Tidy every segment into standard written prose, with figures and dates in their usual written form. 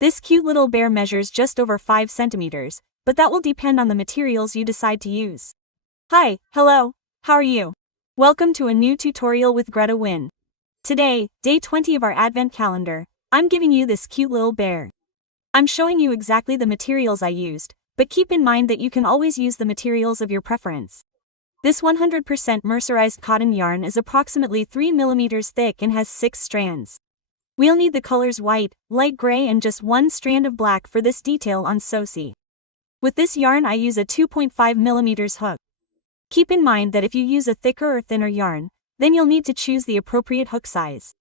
This cute little bear measures just over 5 centimeters, but that will depend on the materials you decide to use. Hi, hello, how are you? Welcome to a new tutorial with GretaWings. Today, day 20 of our Advent calendar, I'm giving you this cute little bear. I'm showing you exactly the materials I used, but keep in mind that you can always use the materials of your preference. This 100% mercerized cotton yarn is approximately 3 millimeters thick and has 6 strands. We'll need the colors white, light gray and just one strand of black for this detail on Sosie. With this yarn I use a 2.5 millimeters hook. Keep in mind that if you use a thicker or thinner yarn, then you'll need to choose the appropriate hook size.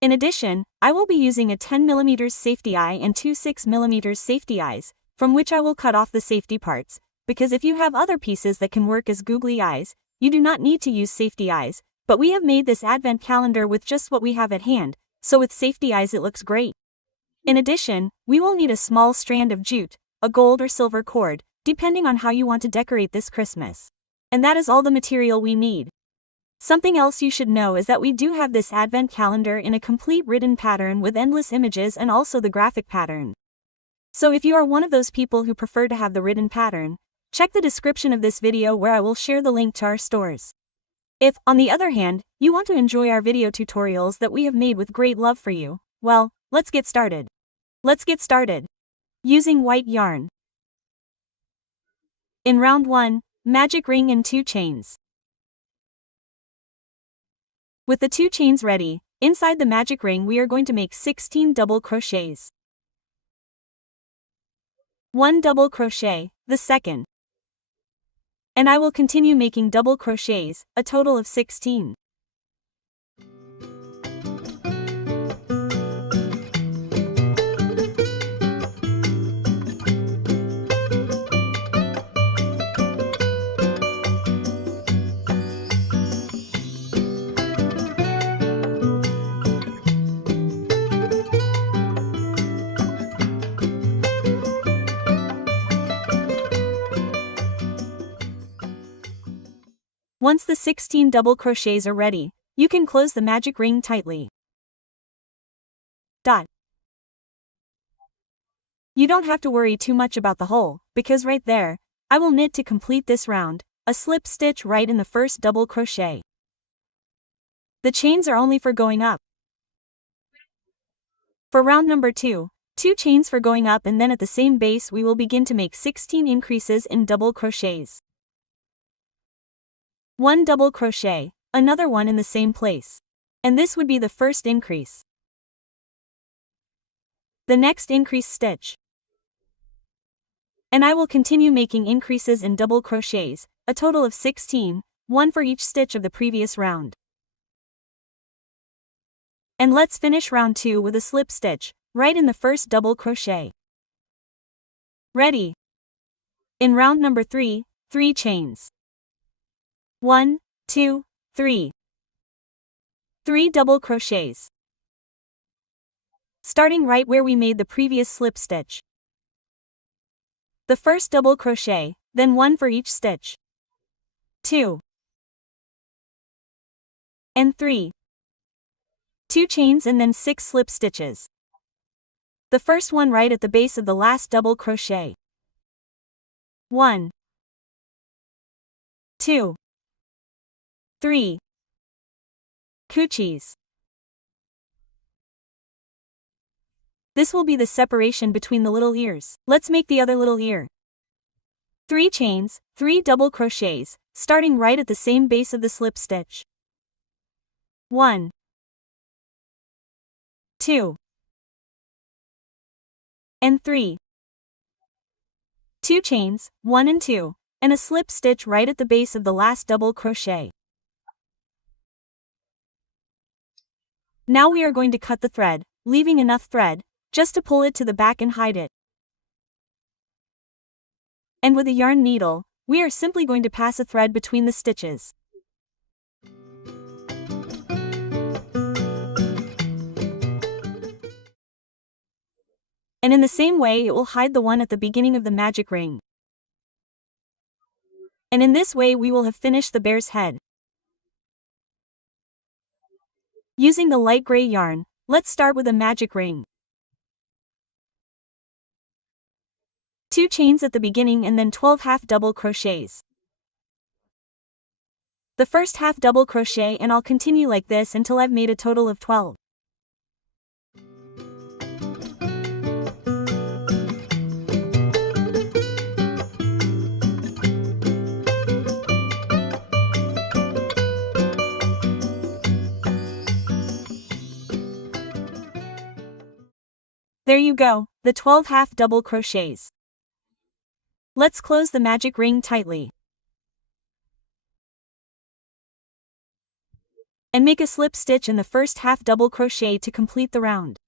In addition, I will be using a 10 millimeters safety eye and two 6 millimeters safety eyes, from which I will cut off the safety parts, because if you have other pieces that can work as googly eyes, you do not need to use safety eyes, but we have made this Advent calendar with just what we have at hand, so with safety eyes it looks great. In addition, we will need a small strand of jute, a gold or silver cord, depending on how you want to decorate this Christmas. And that is all the material we need. Something else you should know is that we do have this Advent calendar in a complete written pattern with endless images and also the graphic pattern. So if you are one of those people who prefer to have the written pattern, check the description of this video where I will share the link to our stores. If, on the other hand, you want to enjoy our video tutorials that we have made with great love for you, well, let's get started. Let's get started. Using white yarn. In round 1, magic ring and 2 chains. With the 2 chains ready, inside the magic ring we are going to make 16 double crochets. 1 double crochet, the second. And I will continue making double crochets, a total of 16. Once the 16 double crochets are ready, you can close the magic ring tightly. You don't have to worry too much about the hole, because right there, I will knit to complete this round, a slip stitch right in the first double crochet. The chains are only for going up. For round number 2, 2 chains for going up and then at the same base we will begin to make 16 increases in double crochets. 1 double crochet, another one in the same place. And this would be the first increase. The next increase stitch. And I will continue making increases in double crochets, a total of 16, one for each stitch of the previous round. And let's finish round 2 with a slip stitch, right in the first double crochet. Ready. In round number 3, 3 chains. 1, 2, 3. 3 double crochets. Starting right where we made the previous slip stitch. The first double crochet, then 1 for each stitch. 2. And 3. 2 chains and then 6 slip stitches. The first one right at the base of the last double crochet. 1. 2. 3. Coochies. This will be the separation between the little ears. Let's make the other little ear. 3 chains, 3 double crochets, starting right at the same base of the slip stitch. 1. 2. And 3. 2 chains, 1 and 2, and a slip stitch right at the base of the last double crochet. Now we are going to cut the thread, leaving enough thread, just to pull it to the back and hide it. And with a yarn needle, we are simply going to pass a thread between the stitches. And in the same way it will hide the one at the beginning of the magic ring. And in this way we will have finished the bear's head. Using the light gray yarn, let's start with a magic ring. 2 chains at the beginning and then 12 half double crochets. The first half double crochet, and I'll continue like this until I've made a total of 12. There you go, the 12 half double crochets. Let's close the magic ring tightly. And make a slip stitch in the first half double crochet to complete the round.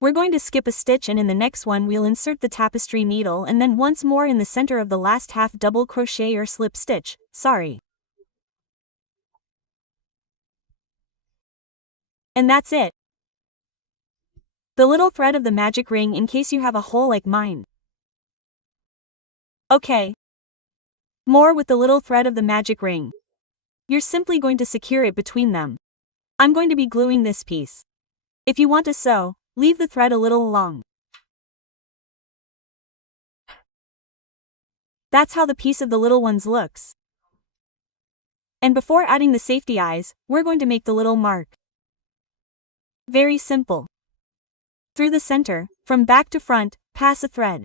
We're going to skip a stitch, and in the next one we'll insert the tapestry needle and then once more in the center of the last half double crochet or slip stitch, And that's it. The little thread of the magic ring in case you have a hole like mine. Okay. More with the little thread of the magic ring. You're simply going to secure it between them. I'm going to be gluing this piece. If you want to sew, leave the thread a little long. That's how the piece of the little ones looks. And before adding the safety eyes, we're going to make the little mark. Very simple. Through the center, from back to front, pass a thread.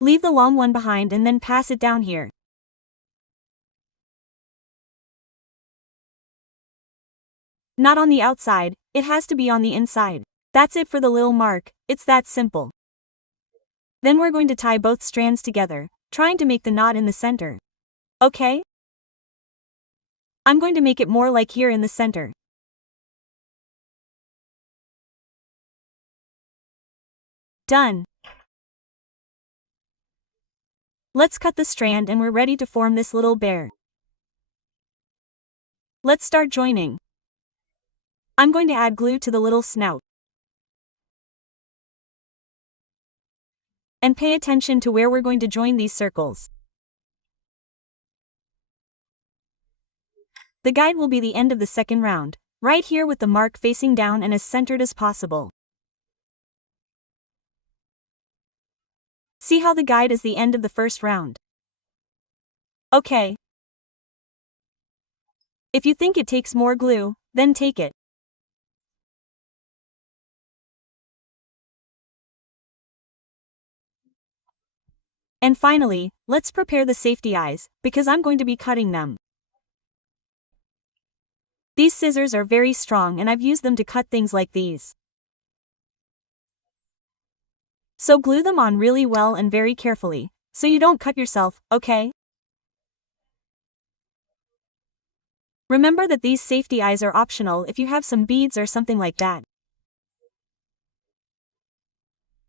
Leave the long one behind and then pass it down here. Not on the outside, it has to be on the inside. That's it for the little mark, it's that simple. Then we're going to tie both strands together, trying to make the knot in the center. Okay? I'm going to make it more like here in the center. Done. Let's cut the strand and we're ready to form this little bear. Let's start joining. I'm going to add glue to the little snout. And pay attention to where we're going to join these circles. The guide will be the end of the second round, right here with the mark facing down and as centered as possible. See how the guide is the end of the first round. Okay. If you think it takes more glue, then take it. And finally, let's prepare the safety eyes, because I'm going to be cutting them. These scissors are very strong and I've used them to cut things like these. So glue them on really well and very carefully, so you don't cut yourself, okay? Remember that these safety eyes are optional if you have some beads or something like that.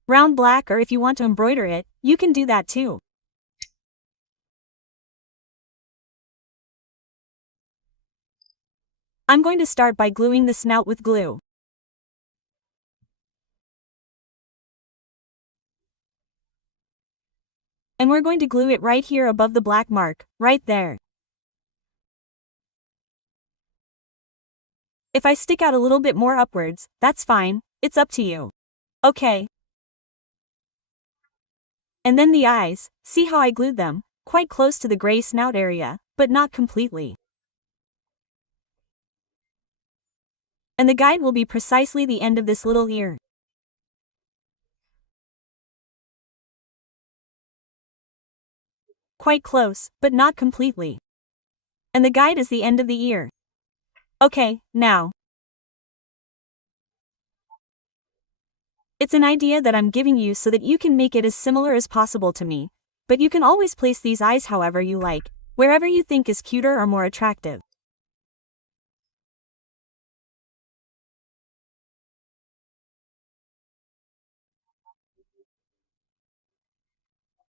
Round black, or if you want to embroider it, you can do that too. I'm going to start by gluing the snout with glue. And we're going to glue it right here above the black mark, right there. If I stick out a little bit more upwards, that's fine, it's up to you. Okay. And then the eyes, see how I glued them, quite close to the gray snout area, but not completely. And the guide will be precisely the end of this little ear. Quite close, but not completely. And the guide is the end of the ear. Okay, now. It's an idea that I'm giving you so that you can make it as similar as possible to me, but you can always place these eyes however you like, wherever you think is cuter or more attractive.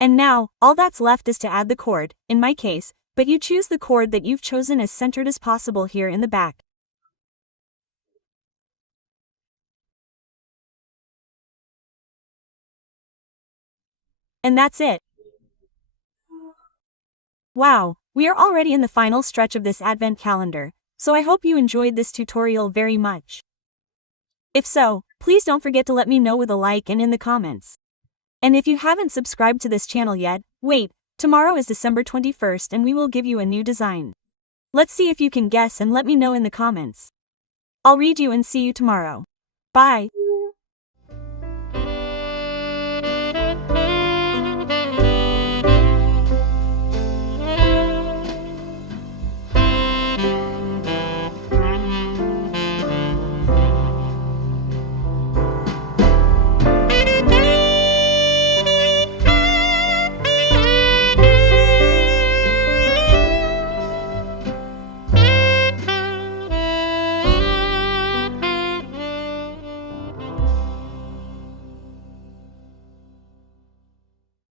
And now, all that's left is to add the cord, in my case, but you choose the cord that you've chosen as centered as possible here in the back. And that's it. Wow, we are already in the final stretch of this advent calendar, So I hope you enjoyed this tutorial very much. If so, please don't forget to let me know with a like and in the comments. And if you haven't subscribed to this channel yet, wait, tomorrow is December 21st and we will give you a new design. Let's see if you can guess and let me know in the comments. I'll read you and see you tomorrow. Bye.